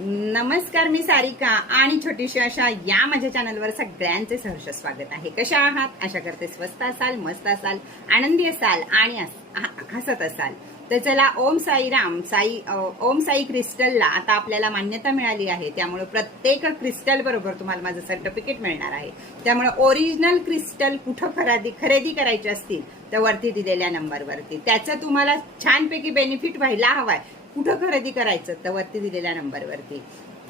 नमस्कार, मी सारिका आणि छोटीशी अशा या माझ्या चॅनलवर सगळ्यांचे सहर्ष स्वागत आहे। कशा आहात? आशा करते स्वस्त असाल, मस्त असाल, आनंदी असाल आणि हसत असाल। तर चला, ओम साईराम ओम साई क्रिस्टलला आता आपल्याला मान्यता मिळाली आहे, त्यामुळे प्रत्येक क्रिस्टल बरोबर तुम्हाला माझं सर्टिफिकेट मिळणार आहे। त्यामुळे ओरिजिनल क्रिस्टल कुठं खरेदी करायची असतील तर वरती दिलेल्या नंबरवरती, त्याचं तुम्हाला छानपैकी बेनिफिट व्हायला हवाय। कुठं खरेदी करायचं तर वरती दिलेल्या नंबरवरती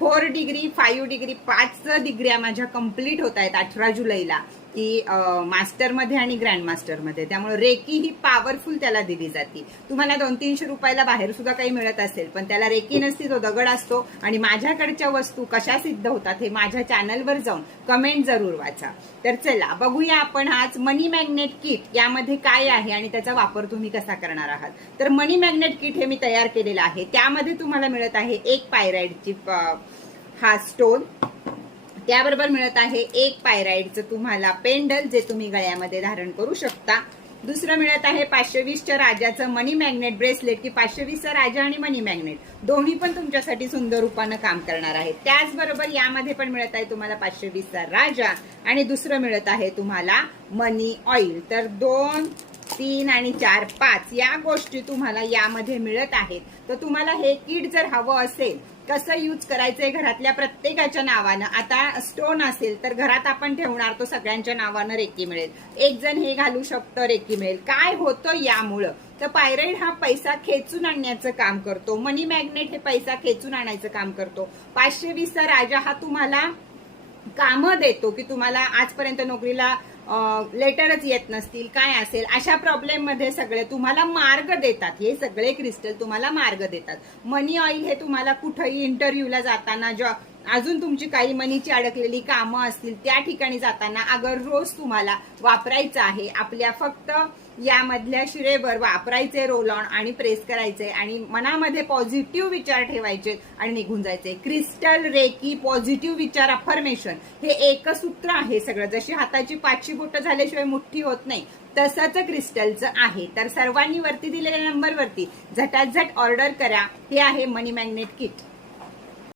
4 डिग्री 5 डिग्री 5 डिग्र्या माझ्या कंप्लीट होत आहेत 18 जुलैला, की मास्टरमध्ये आणि ग्रँड मास्टरमध्ये। त्यामुळे रेकी ही पॉवरफुल त्याला दिली जाते। तुम्हाला 200-300 रुपयाला बाहेर सुद्धा काही मिळत असेल, पण त्याला रेकी नसती, तो दगड असतो। आणि माझ्याकडच्या वस्तू कशा सिद्ध होतात हे माझ्या चॅनलवर जाऊन कमेंट जरूर वाचा। तर चला बघूया आपण आज मनी मॅग्नेट किट यामध्ये काय आहे आणि त्याचा वापर तुम्ही कसा करणार आहात। तर मनी मॅग्नेट किट हे मी तयार केलेलं आहे। त्यामध्ये तुम्हाला मिळत आहे एक पायराइडची हा स्टोन, त्याबरोबर मिळत आहे एक पायराइडचं तुम्हाला पेंडल जे तुम्ही गळ्यामध्ये धारण करू शकता। दुसरं मिळत आहे 520च्या राजाचं मनी मॅग्नेट ब्रेसलेट, की 520चा राजा आणि मनी मॅग्नेट दोन्ही पण तुमच्यासाठी सुंदर रूपानं काम करणार आहे। त्याचबरोबर यामध्ये पण मिळत आहे तुम्हाला 520चा राजा आणि दुसरं मिळत आहे तुम्हाला मनी ऑइल। तर 2, 3 आणि 4, 5 या गोष्टी तुम्हाला यामध्ये मिळत आहेत। तर तुम्हाला हे किट जर हवं असेल, कसं यूज करायचंय घरातल्या प्रत्येकाच्या नावानं, आता स्टोन असेल तर घरात आपण ठेवणार, तो सगळ्यांच्या नावानं रेकी मिळेल। एक जण हे घालू शकतो, रेकी मिळेल। काय होतं यामुळं, तर पायराइड हा पैसा खेचून आणण्याचं काम करतो, मनी मॅग्नेट हे पैसा खेचून आणायचं काम करतो। 520चा राजा हा तुम्हाला कामं देतो, की तुम्हाला आजपर्यंत नोकरीला लेटरच येत नसतील, काय असेल अशा प्रॉब्लेम मध्ये सगळे तुम्हाला मार्ग देतात। हे सगळे क्रिस्टल तुम्हाला मार्ग देतात। मनी ऑइल हे तुम्हाला कुठेही इंटरव्ह्यूला जाताना, अजून तुमची काही मनीची अडकलेली कामं असतील त्या ठिकाणी जाताना अगर रोज तुम्हाला वापरायचं आहे। आपल्या फक्त यामधल्या शिरेवर वापरायचे, रोल ऑन आणि प्रेस करायचे आणि मनामध्ये पॉझिटिव्ह विचार ठेवायचे आणि निघून जायचे। क्रिस्टल, रेकी, पॉझिटिव्ह विचार, अफर्मेशन हे एकसूत्र आहे सगळं। जशी हाताची 5 बोटं झाल्याशिवाय मुठ्ठी होत नाही, तसंच क्रिस्टलचं आहे। तर सर्वांनी वरती दिलेल्या नंबरवरती झटाझट ऑर्डर करा। हे आहे मनी मॅग्नेट किट।